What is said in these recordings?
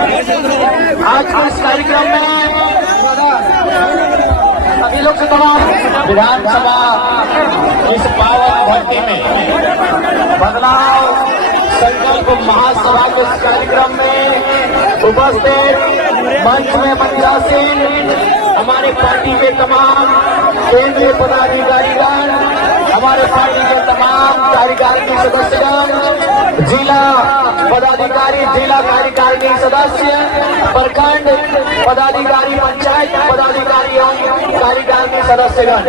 आज के इस कार्यक्रम में सभी लोग से तमाम विधानसभा इस पावन धरती में बदलाव संकल्प महासभा के इस कार्यक्रम में उपस्थित मंच में मंचासीन हमारे पार्टी के तमाम केंद्रीय पदाधिकारीगण, हमारे पार्टी के तमाम कार्यकारिणी सदस्यगण, जिला पदाधिकारी, जिला कार्यकारिणी सदस्य, प्रखंड पदाधिकारी, पंचायत पदाधिकारी एवं कार्यकारिणी सदस्यगण,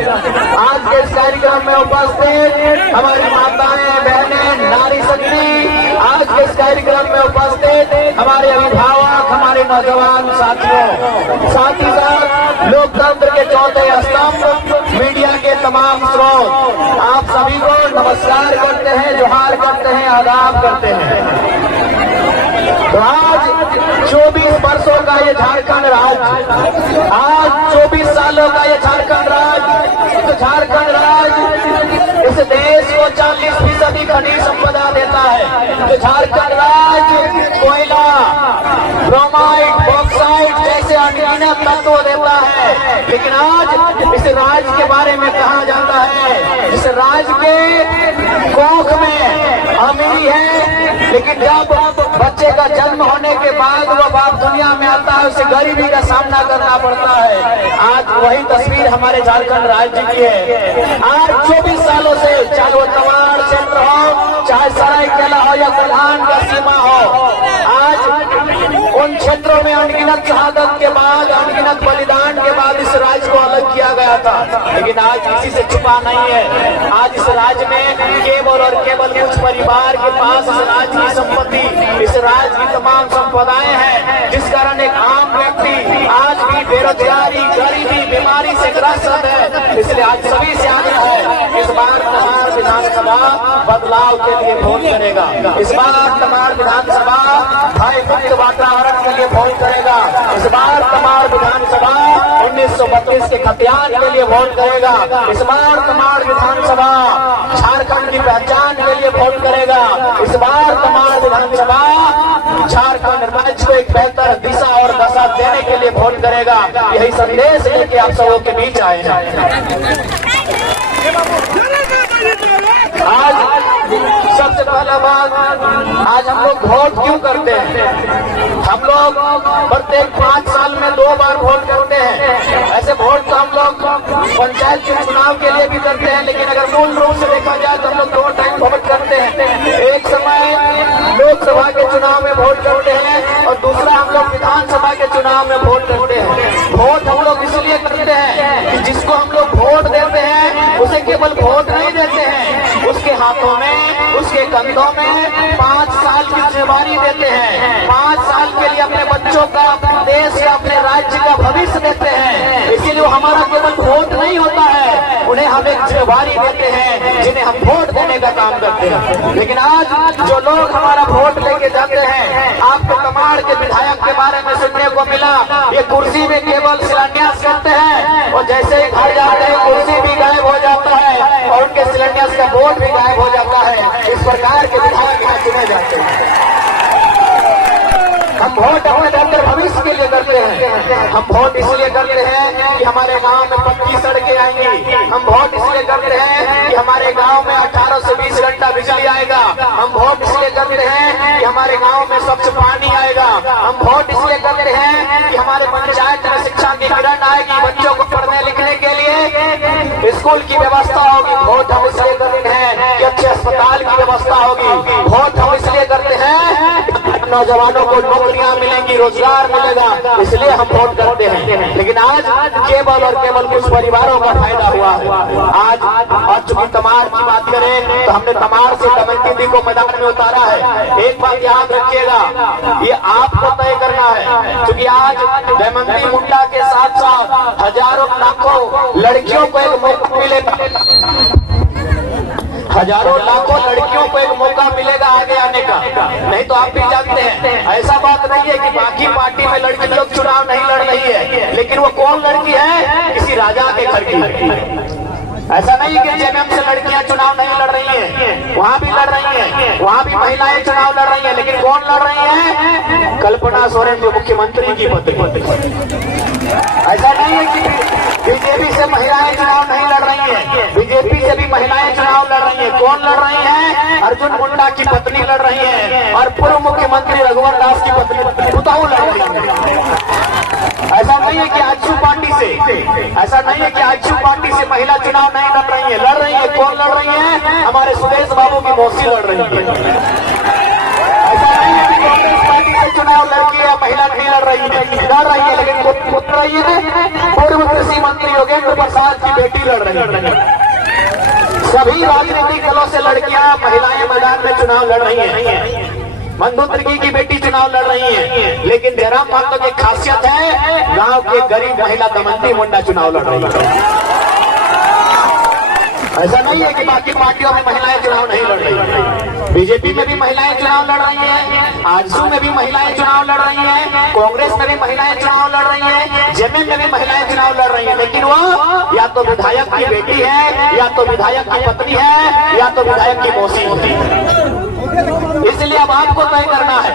आज के इस कार्यक्रम में उपस्थित हमारी माताएं, बहनें, नारी शक्ति, आज के इस कार्यक्रम में उपस्थित हमारे अभिभावक, हमारे नौजवान साथियों, साथ ही साथ लोकतंत्र के चौथे स्तंभ मीडिया के तमाम स्रोत, आप सभी को नमस्कार करते हैं, जोहार करते हैं, आदाब करते हैं। तो आज 24 वर्षों का ये झारखंड राज्य, आज 24 सालों का ये झारखंड राज्य, तो झारखंड राज्य इस देश को 40% खनिज संपदा देता है। तो झारखंड राज्य कोयला, ब्रोमाइट, बॉक्साइट जैसे अनगिनत तत्व देता है, लेकिन आज इस राज्य के बारे में कहा जाता है इस राज्य के कोख में अमीरी है, लेकिन जब बच्चे का जन्म होने के बाद वो बाप दुनिया में आता है, उसे गरीबी का सामना करना पड़ता है। आज वही तस्वीर हमारे झारखंड राज्य की है। आज 24 सालों से चाहे वो तमाड़ क्षेत्र हो, चाहे सरायकेला हो या कोल्हान का सीमा हो, आज उन क्षेत्रों में अनगिनत शहादत के बाद, अनगिनत बलिदान के बाद इस राज्य को अलग किया गया था, लेकिन आज किसी से छुपा नहीं है। आज इस राज्य में केवल और केवल कुछ परिवार के पास इस राज्य की संपत्ति, इस राज्य की तमाम संपदाएं हैं, जिस कारण एक आम व्यक्ति आज भी बेरोजगारी, गरीबी, बीमारी से ग्रस्त है। इसलिए आज सभी से आग्रह है, इस बार तमाड़ विधानसभा बदलाव के लिए वोट करेगा। इस बार तमाड़ विधानसभा भय मुक्त वातावरण के लिए वोट करेगा। इस बार तमाड़ विधानसभा 1932 के खतियान के लिए वोट करेगा। इस बार तमाड़ विधानसभा झारखंड की पहचान के लिए वोट करेगा। इस बार तमाड़ विधानसभा झारखंड राज्य को एक बेहतर दिशा और दशा देने के लिए वोट करेगा। यही संदेश लेके आप सबों के बीच आए हैं। आज सबसे पहला बात, आज हम लोग वोट क्यों करते हैं? हम लोग प्रत्येक 5 साल में 2 बार वोट करते हैं। ऐसे वोट तो हम लोग पंचायत के चुनाव के लिए भी करते हैं, लेकिन अगर मूल रूप से देखा जाए तो हम लोग 2 टाइम वोट करते हैं। एक समय लोकसभा के चुनाव में वोट करते हैं और दूसरा हम लोग विधानसभा के चुनाव में वोट करते हैं। वोट हम लोग इसलिए करते हैं कि जिसको हम लोग वोट देते हैं उसे केवल वोट नहीं देते हैं, उसके हाथों में, उसके कंधों में 5 साल की जिम्मेदारी देते हैं। 5 साल के लिए अपने बच्चों का, अपने देश का, अपने राज्य का भविष्य देते हैं। इसीलिए हमारा केवल वोट नहीं होता है, उन्हें हम एक जिम्मेदारी देते हैं, जिन्हें हम वोट देने का काम करते हैं। लेकिन आज जो लोग हमारा वोट लेके जाते हैं, आपको तमाड़ के विधायक के बारे में सुनने को मिला, ये कुर्सी में केवल शिलान्यास करते हैं और जैसे ही घर जाते हैं कुर्सी भी गायब हो जाता है और उनके शिलान्यास का वोट भी गायब हो जाता है। इस प्रकार के विधायक यहाँ चुने जाते हैं। हम वोट अपने बेहतर भविष्य के लिए करते हैं। हम वोट इसलिए करते हैं कि हमारे गांव में पक्की सड़कें आएंगी। हम वोट इसलिए करते हैं कि हमारे गांव में 18 से 20 घंटा बिजली आएगा। हम वोट इसलिए करते हैं कि हमारे गांव में स्वच्छ पानी आएगा। हम वोट इसलिए करते हैं कि हमारे पंचायत में शिक्षा की किरण आएगी, बच्चों को पढ़ने लिखने के लिए स्कूल की व्यवस्था होगी। वोट हम इसलिए करते हैं कि अच्छे अस्पताल की व्यवस्था होगी। वोट हम इसलिए करते हैं नौजवानों को नौकरियां मिलेंगी, रोजगार मिलेगा, इसलिए हम वोट करते हैं। लेकिन आज केवल और केवल कुछ परिवारों का फायदा हुआ है। आज चूंकि तमाड़ की बात करें तो हमने तमाड़ से दमयंती दी को मैदान में उतारा है। एक बात याद रखिएगा, ये आपको तय करना है, क्योंकि आज दमयंती मुंडा के साथ साथ हजारों लाखों लड़कियों को एक मौका मिलेगा, हजारों लाखों लड़कियों को एक मौका मिलेगा आगे आने का। नहीं तो आप भी जानते हैं, ऐसा बात नहीं है कि बाकी पार्टी में लड़की लोग चुनाव नहीं लड़ रही है, लेकिन वो कौन लड़की है? किसी राजा के घर की। ऐसा नहीं कि जेएमएम से लड़कियां चुनाव नहीं लड़ रही हैं, वहां भी लड़ रही हैं, वहां भी महिलाएं चुनाव लड़ रही हैं, लेकिन कौन लड़ रही है? कल्पना सोरेन जो मुख्यमंत्री की पत्नी। ऐसा नहीं है कि बीजेपी से महिलाएं चुनाव नहीं लड़ रही हैं, बीजेपी से भी महिलाएं चुनाव लड़ रही हैं। कौन लड़ रही है? अर्जुन मुंडा की पत्नी लड़ रही है और पूर्व मुख्यमंत्री रघुवर दास की पत्नी पुताऊ लड़ रही है। ऐसा नहीं है कि आजसू पार्टी से, ऐसा नहीं है कि आजसू पार्टी से महिला चुनाव नहीं लड़ रही है, लड़ रही है। कौन लड़ रही है? हमारे सुदेश बाबू की मौसी लड़ रही है। ऐसा नहीं है कि कांग्रेस पार्टी से चुनाव लड़की या महिला नहीं लड़ रही है, लड़ रही है, लेकिन लड़ रही है पूर्व कृषि मंत्री योगेंद्र प्रसाद की बेटी लड़ रही है। सभी राजनीतिक दलों से लड़कियां महिलाएं मैदान में चुनाव लड़ रही हैं। मंदू तिर्की की बेटी चुनाव लड़ रही है, लेकिन जयराम महतो की खासियत है गांव के गरीब महिला दमयंती मुंडा चुनाव लड़ रही है। ऐसा नहीं है कि बाकी पार्टियों में महिलाएं चुनाव नहीं लड़ रही है। बीजेपी में भी महिलाएं चुनाव लड़ रही हैं, आजसू में भी महिलाएं चुनाव लड़ रही हैं, कांग्रेस में भी महिलाएं चुनाव लड़ रही हैं, जेएमएम में भी महिलाएं चुनाव लड़ रही हैं, लेकिन वो या तो विधायक की बेटी है, या तो विधायक की पत्नी है, या तो विधायक की मौसी होती है। इसलिए अब आपको तय करना है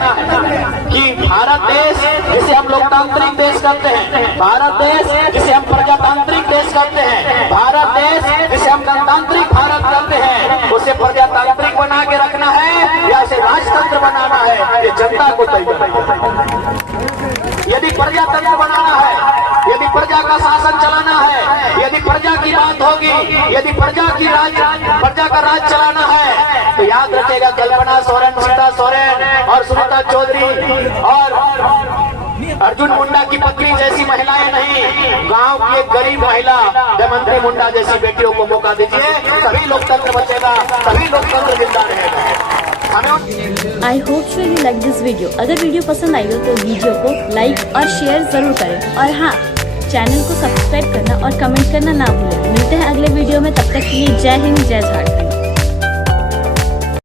कि भारत देश जिसे हम लोकतांत्रिक देश कहते हैं, भारत देश जिसे हम प्रजातांत्रिक देश कहते हैं, भारत देश जिसे हम गणतांत्रिक भारत कहते हैं, उसे प्रजातांत्रिक बना के रखना है या इसे राजतंत्र बनाना है, ये जनता को तय करना है। यदि प्रजातंत्र बनाना है, यदि प्रजा का शासन चलाना है, यदि प्रजा की बात होगी, यदि प्रजा का राज चलाना है, तो याद रखेगा कल्पना सोरेन, सीता सोरेन और सुनीता चौधरी और अर्जुन मुंडा की पत्नी जैसी महिलाएं नहीं, गांव की एक गरीब महिला दमयंती मुंडा जैसी बेटियों को मौका दीजिए, तभी लोकतंत्र बचेगा, तभी लोकतंत्र जिंदा रहेगा। I hope so you like this video. अगर वीडियो पसंद आई हो तो वीडियो को लाइक और शेयर जरूर करें, और हाँ, चैनल को सब्सक्राइब करना और कमेंट करना ना भूलें। मिलते हैं अगले वीडियो में, तब तक के लिए जय हिंद, जय झारखंड।